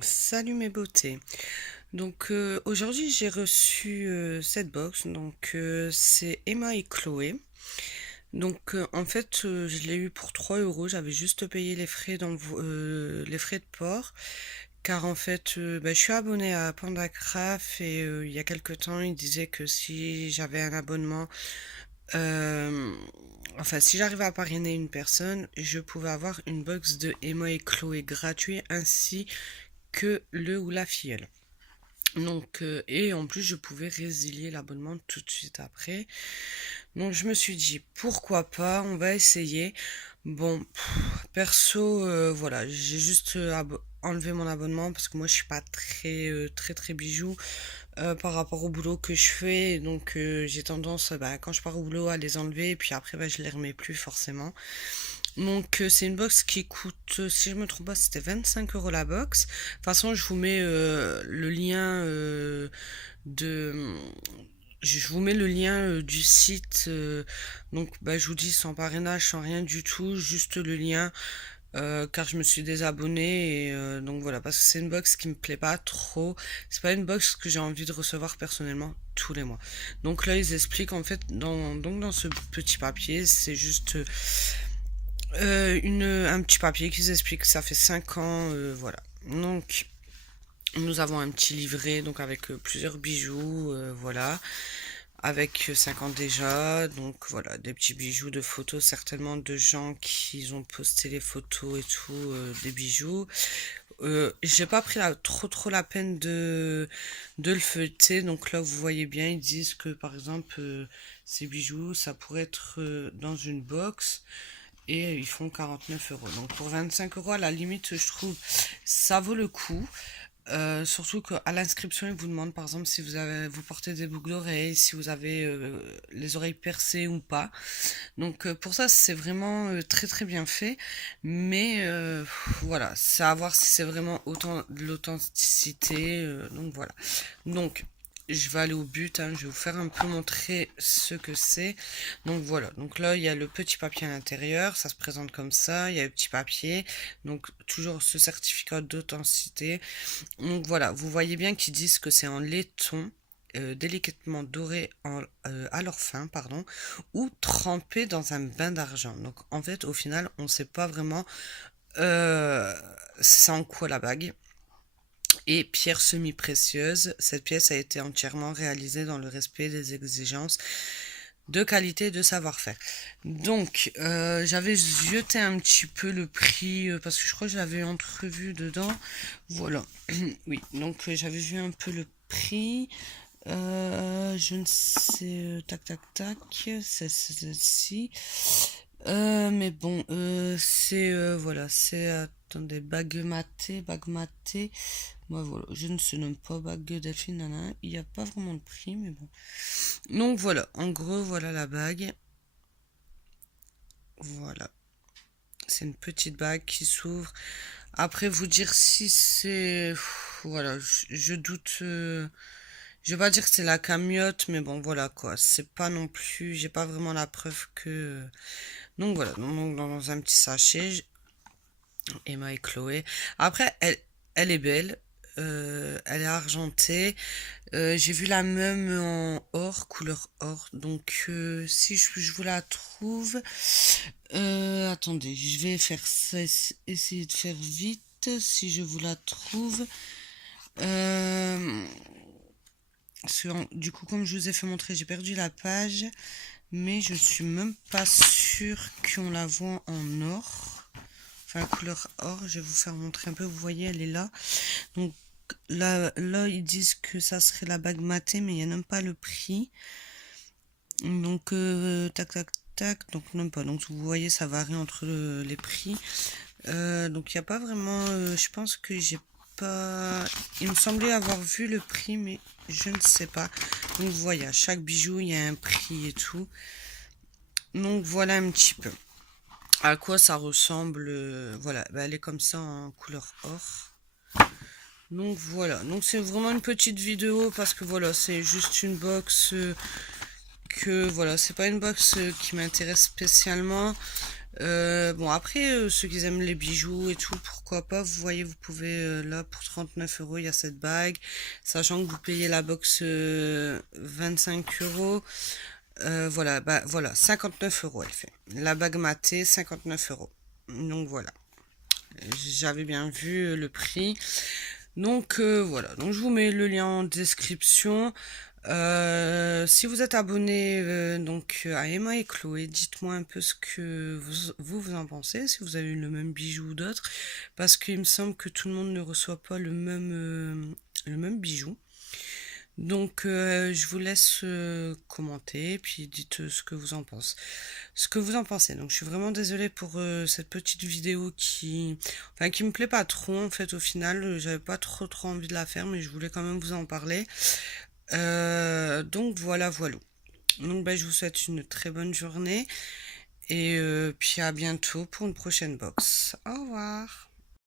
Salut mes beautés. Aujourd'hui j'ai reçu cette box. C'est Emma et Chloé. Je l'ai eu pour 3 euros. J'avais juste payé les frais les frais de port. Car je suis abonnée à PandaCraft et il y a quelque temps il disait que si j'avais un abonnement, euh, si j'arrivais à parrainer une personne, je pouvais avoir une box de Emma et Chloé gratuit ainsi que le ou la filleule. Et en plus, je pouvais résilier l'abonnement tout de suite après. Donc, je me suis dit, pourquoi pas, on va essayer. Perso, voilà, j'ai juste enlevé mon abonnement parce que moi, je suis pas très bijou par rapport au boulot que je fais. J'ai tendance, quand je pars au boulot, à les enlever et puis après, je les remets plus forcément. C'est une box qui coûte, si je me trompe pas, c'était 25 euros la box. De toute façon, je vous mets le lien de... Je vous mets le lien du site. Je vous dis sans parrainage, sans rien du tout, juste le lien. Car je me suis désabonnée et voilà, parce que c'est une box qui me plaît pas trop. C'est pas une box que j'ai envie de recevoir personnellement tous les mois. Donc là ils expliquent en fait dans ce petit papier, c'est juste un petit papier qui vous explique que ça fait 5 ans, voilà. Donc, nous avons un petit livret, donc avec plusieurs bijoux, voilà, avec 5 ans déjà, donc voilà, des petits bijoux de photos, certainement de gens qui ont posté les photos et tout, des bijoux. J'ai pas pris trop la peine de le feuilleter, donc là vous voyez bien, ils disent que par exemple, ces bijoux, ça pourrait être dans une box et ils font 49 euros. Donc pour 25 euros, à la limite, je trouve ça vaut le coup. Surtout qu'à l'inscription, ils vous demandent par exemple si vous portez des boucles d'oreilles, si vous avez les oreilles percées ou pas. Pour ça, c'est vraiment très bien fait. Mais voilà, c'est à voir si c'est vraiment autant de l'authenticité. Voilà. Donc je vais aller au but, hein, je vais vous faire un peu montrer ce que c'est. Donc voilà, donc là il y a le petit papier à l'intérieur, ça se présente comme ça, il y a le petit papier, donc toujours ce certificat d'authenticité. Donc voilà, vous voyez bien qu'ils disent que c'est en laiton, délicatement doré à leur fin, pardon, ou trempé dans un bain d'argent. Donc en fait au final on ne sait pas vraiment euh, c'est en quoi la bague. Et pierre semi-précieuse, cette pièce a été entièrement réalisée dans le respect des exigences de qualité et de savoir-faire. J'avais jeté un petit peu le prix parce que je crois que je l'avais entrevu dedans. Voilà. Oui, j'avais vu un peu le prix. Je ne sais, tac, c'est celle-ci. Mais bon, voilà, c'est, attendez, bague matée. Moi, voilà, je ne sais même pas, bague Delphine, nana. Il n'y a pas vraiment de prix, mais bon. Donc voilà, en gros, voilà la bague. Voilà. C'est une petite bague qui s'ouvre. Après, vous dire si c'est... Voilà, je doute... Je vais pas dire que c'est la camiotte, mais bon, voilà quoi. C'est pas non plus... J'ai pas vraiment la preuve que... Donc voilà, donc, dans un petit sachet, Emma et Chloé. Après, elle est belle. Elle est argentée. J'ai vu la même en or, couleur or. Si je vous la trouve, attendez, je vais faire ça, essayer de faire vite. Si je vous la trouve, euh, du coup, comme je vous ai fait montrer, j'ai perdu la page, mais je suis même pas sûre qu'on la voit en or. Enfin, couleur or, je vais vous faire montrer un peu. Vous voyez, elle est là. Donc là, ils disent que ça serait la bague matée, mais il n'y a même pas le prix. Tac. Donc, même pas. Donc, vous voyez, ça varie entre les prix. Donc, il n'y a pas vraiment. Je pense que j'ai pas. Il me semblait avoir vu le prix, mais je ne sais pas. Donc, vous voyez, à chaque bijou, il y a un prix et tout. Donc, voilà un petit peu à quoi ça ressemble. Voilà, elle est comme ça en couleur or. Donc voilà, donc c'est vraiment une petite vidéo parce que voilà, c'est juste une box que voilà, c'est pas une box qui m'intéresse spécialement. Bon, après, ceux qui aiment les bijoux et tout, pourquoi pas. Vous voyez, vous pouvez, là, pour 39 €, il y a cette bague. Sachant que vous payez la box 25 €. Voilà, bah voilà, 59 € elle fait. La bague matée, 59 €. Donc voilà, j'avais bien vu le prix. Donc voilà, donc je vous mets le lien en description. Si vous êtes abonné donc à Emma et Chloé, dites-moi un peu ce que vous en pensez, si vous avez eu le même bijou ou d'autres, parce qu'il me semble que tout le monde ne reçoit pas le même bijou. Donc je vous laisse commenter, puis dites ce que vous en pensez. Ce que vous en pensez. Donc je suis vraiment désolée pour cette petite vidéo qui me plaît pas trop en fait au final. J'avais pas trop envie de la faire, mais je voulais quand même vous en parler. Donc voilà, voilà. Donc bah, je vous souhaite une très bonne journée et puis à bientôt pour une prochaine box. Au revoir.